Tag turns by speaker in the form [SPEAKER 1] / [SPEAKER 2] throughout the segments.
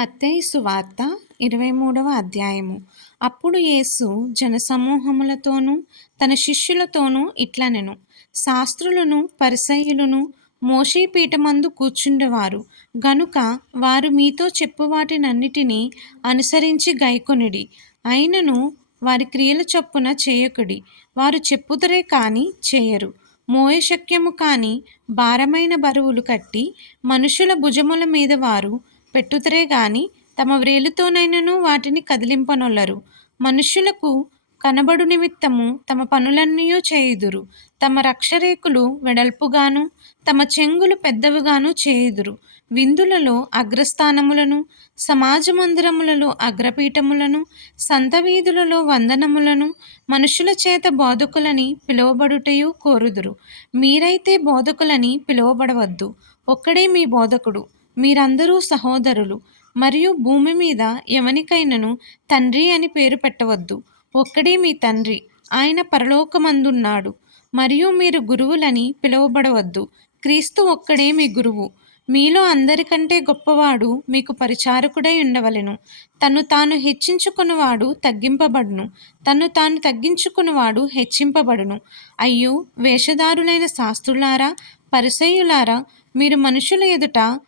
[SPEAKER 1] మత్తయి సువార్త ఇరవై మూడవ అధ్యాయము. అప్పుడు యేసు జనసమూహములతోనూ తన శిష్యులతోనూ ఇట్లనెను. శాస్త్రులను పరిసయ్యులను మోషేపీఠమందు కూర్చుండేవారు. గనుక వారు మీతో చెప్పు వాటినన్నిటినీ అనుసరించి గైకొనుడి. అయినను వారి క్రియల చొప్పున చేయకుడి. వారు చెప్పుదరే కానీ చేయరు. మోయశక్యము కాని భారమైన బరువులు కట్టి మనుషుల భుజముల మీద వారు పెట్టుతరే గాని తమ వ్రేలుతోనైనను వాటిని కదిలింపనొల్లరు. మనుష్యులకు కనబడు నిమిత్తము తమ పనులన్నీ చేయుదురు. తమ రక్షరేకులు వెడల్పుగాను తమ చెంగులు పెద్దవిగాను చేయుదురు. విందులలో అగ్రస్థానములను సమాజ మందిరములలో అగ్రపీఠములను సంత వీధులలో వందనములను మనుషుల చేత బోధకులని పిలువబడుటయు కోరుదురు. మీరైతే బోధకులని పిలువబడవద్దు. ఒక్కడే మీ బోధకుడు. మీరందరూ సహోదరులు మరియు భూమి మీద ఎవనికైనను తండ్రి అని పేరు పెట్టవద్దు. ఒక్కడే మీ తండ్రి ఆయన పరలోకమందున్నాడు. మరియు మీరు గురువులని పిలువబడవద్దు. క్రీస్తు ఒక్కడే మీ గురువు. మీలో అందరికంటే గొప్పవాడు మీకు పరిచారకుడై ఉండవలెను. తను తాను హెచ్చించుకున్నవాడు తగ్గింపబడును. తను తాను తగ్గించుకున్నవాడు హెచ్చింపబడును. అయ్యో వేషధారులైన శాస్త్రులారా పరిసయులారా మీరు మనుషుల ఎదుట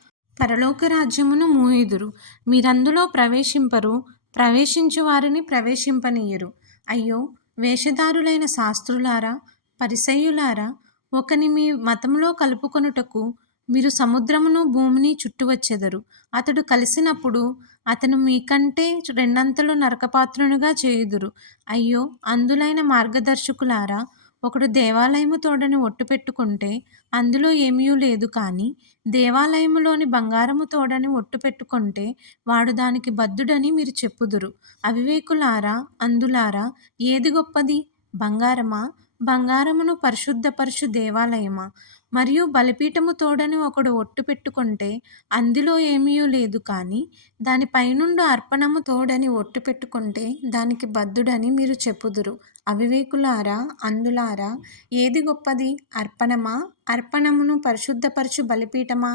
[SPEAKER 1] పరలోక రాజ్యమును మూయుదురు. మీరందులో ప్రవేశింపరు ప్రవేశించు వారిని ప్రవేశింపనీయరు. అయ్యో వేషధారులైన శాస్త్రులారా పరిసయ్యులారా ఒకని మీ మతంలో కలుపుకొనుటకు మీరు సముద్రమును భూమిని చుట్టువచ్చెదరు. అతడు కలిసినప్పుడు అతను మీకంటే రెండంతలు నరకపాత్రునుగా చేయుదురు. అయ్యో అందులైన మార్గదర్శకులారా ఒకడు దేవాలయము తోడని ఒట్టు పెట్టుకుంటే అందులో ఏమీ లేదు కానీ దేవాలయములోని బంగారము తోడని ఒట్టు పెట్టుకుంటే వాడు దానికి బద్దుడని మీరు చెప్పుదురు. అవివేకులారా అందులారా ఏది గొప్పది? బంగారమా? బంగారమును పరిశుద్ధపరచు దేవాలయమా? మరియు బలిపీఠము తోడని ఒకడు ఒట్టు పెట్టుకుంటే అందులో ఏమీ లేదు కానీ దానిపైనుండు అర్పణము తోడని ఒట్టు పెట్టుకుంటే దానికి బద్దుడని మీరు చెప్పుదురు. అవివేకులారా అందులారా ఏది గొప్పది? అర్పణమా? అర్పణమును పరిశుద్ధపరచు బలిపీఠమా?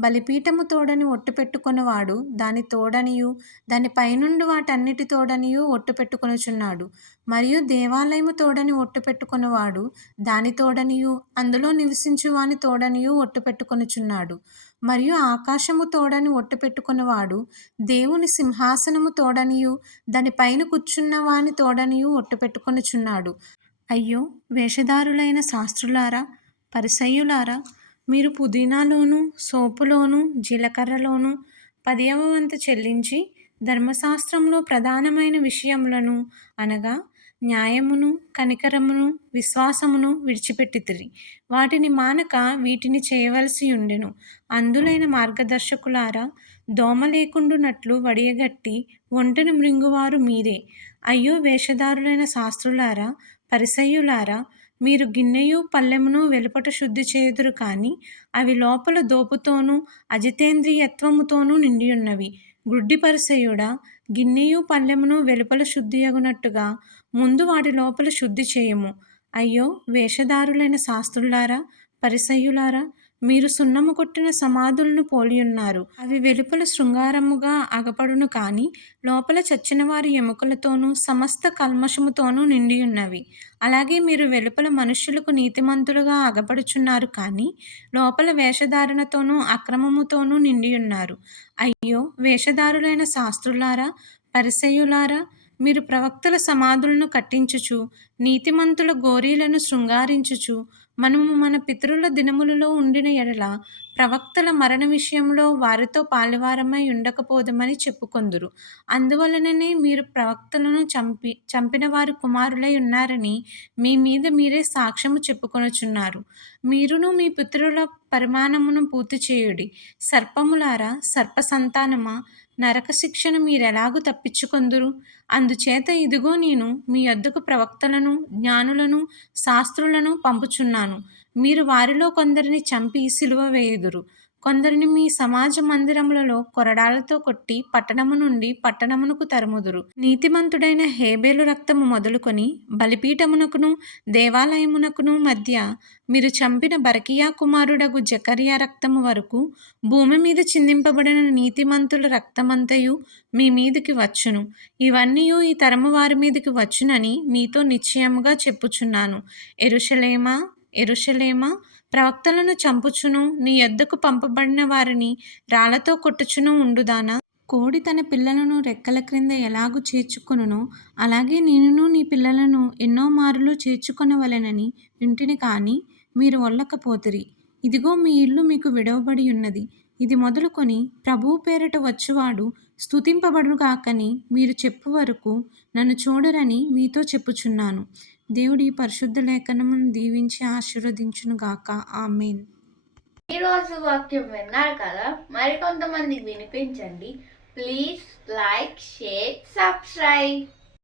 [SPEAKER 1] బలిపీఠము తోడని ఒట్టు పెట్టుకున్నవాడు దాని తోడనియు దాని పైనుండి వాటన్నిటి తోడనియు ఒట్టు పెట్టుకొనుచున్నాడు. మరియు దేవాలయము తోడని ఒట్టు పెట్టుకున్నవాడు దాని తోడనియు అందులో నివసించు వాని తోడనియు ఒట్టు పెట్టుకొనుచున్నాడు. మరియు ఆకాశము తోడని ఒట్టు పెట్టుకున్నవాడు దేవుని సింహాసనము తోడనియు దానిపైన కూర్చున్న వాని తోడనియు ఒట్టు పెట్టుకొనుచున్నాడు. అయ్యో వేషధారులైన శాస్త్రులారా పరిసయ్యులారా మీరు పుదీనాలోను సోపులోను జీలకర్రలోను పదియవ వంతు చెల్లించి ధర్మశాస్త్రంలో ప్రధానమైన విషయములను అనగా న్యాయమును కనికరమును విశ్వాసమును విడిచిపెట్టితిరి. వాటిని మానక వీటిని చేయవలసి ఉండెను అందులైన మార్గదర్శకులారా దోమ లేకుండునట్లు వడియగట్టి ఒంటెను మృంగువారు మీరే. అయ్యో వేషధారులైన శాస్త్రులారా పరిసయ్యులారా మీరు గిన్నెయు పల్లెమును వెలుపట శుద్ధి చేయుదురు కానీ అవి లోపల దోపుతోనూ అజితేంద్రియత్వముతోనూ నిండియున్నవి. గుడ్డి పరిసయుడా గిన్నెయు పల్లెమును వెలుపల శుద్ధియగునట్టుగా ముందు వాటి లోపల శుద్ధి చేయము. అయ్యో వేషధారులైన శాస్త్రులారా పరిసయ్యులారా మీరు సున్నము కొట్టిన సమాధులను పోలియున్నారు అవి వెలుపల శృంగారముగా అగపడును కానీ లోపల చచ్చిన వారి ఎముకలతోనూ సమస్త కల్మషముతోనూ నిండియున్నవి అలాగే మీరు వెలుపల మనుష్యులకు నీతిమంతులుగా అగపడుచున్నారు కానీ లోపల వేషధారణతోనూ అక్రమముతోనూ నిండి ఉన్నారు. అయ్యో వేషధారులైన శాస్త్రులారా పరిసయులారా మీరు ప్రవక్తల సమాధులను కట్టించుచు నీతిమంతుల గోరీలను శృంగారించుచు మనము మన పితరుల దినములలో ఉండిన ఎడల ప్రవక్తల మరణ విషయంలో వారితో పాలువారమై ఉండకపోదమని చెప్పుకొందురు. అందువలననే మీరు ప్రవక్తలను చంపి చంపిన వారి కుమారులై ఉన్నారని మీ మీద మీరే సాక్ష్యము చెప్పుకొనుచున్నారు. మీరును మీ పితరుల పరిమాణమును పూర్తి చేయుడి. సర్పములారా సర్ప సంతానమా నరక శిక్షను మీరెలాగూ తప్పించుకొందురు? అందుచేత ఇదిగో నేను మీ యొద్దకు ప్రవక్తలను జ్ఞానులను శాస్త్రులను పంపుచున్నాను. మీరు వారిలో కొందరిని చంపి సిలువ వేయుదురు. కొందరిని మీ సమాజ మందిరములలో కొరడాలతో కొట్టి పట్టణము నుండి పట్టణమునకు తరుముదురు. నీతిమంతుడైన హేబేలు రక్తము మొదలుకొని బలిపీఠమునకును దేవాలయమునకును మధ్య మీరు చంపిన బరకియా కుమారుడగు జకరియా రక్తము వరకు భూమి మీద చిందింపబడిన నీతిమంతుల రక్తమంతయు మీ మీదికి వచ్చును. ఇవన్నీ ఈ తరము వారి మీదికి వచ్చునని మీతో నిశ్చయముగా చెప్పుచున్నాను. ఎరుషలేమా ఎరుషలేమా ప్రవక్తలను చంపుచును నీ యొద్దకు పంపబడిన వారిని రాళ్ళతో కొట్టుచును ఉండుదానా కోడి తన పిల్లలను రెక్కల క్రింద ఎలాగు చేర్చుకొనునో అలాగే నేనును నీ పిల్లలను ఎన్నో మారులు చేర్చుకొనవలెనని వింటిని కానీ మీరు ఒల్లకపోతిరి. ఇదిగో మీ ఇల్లు మీకు విడవబడి ఉన్నది ఇది మొదలుకొని ప్రభువు పేరట వచ్చువాడు స్తుతింపబడుగాకని మీరు చెప్పు వరకు నన్ను చూడరని మీతో చెప్పుచున్నాను. దేవుడి పరిశుద్ధ లేఖనమును దీవించి ఆశీర్వదించునుగాక. ఆమెన్.
[SPEAKER 2] ఈరోజు వాక్యం విన్నారు కదా? మరికొంతమందికి వినిపించండి. Please like share subscribe.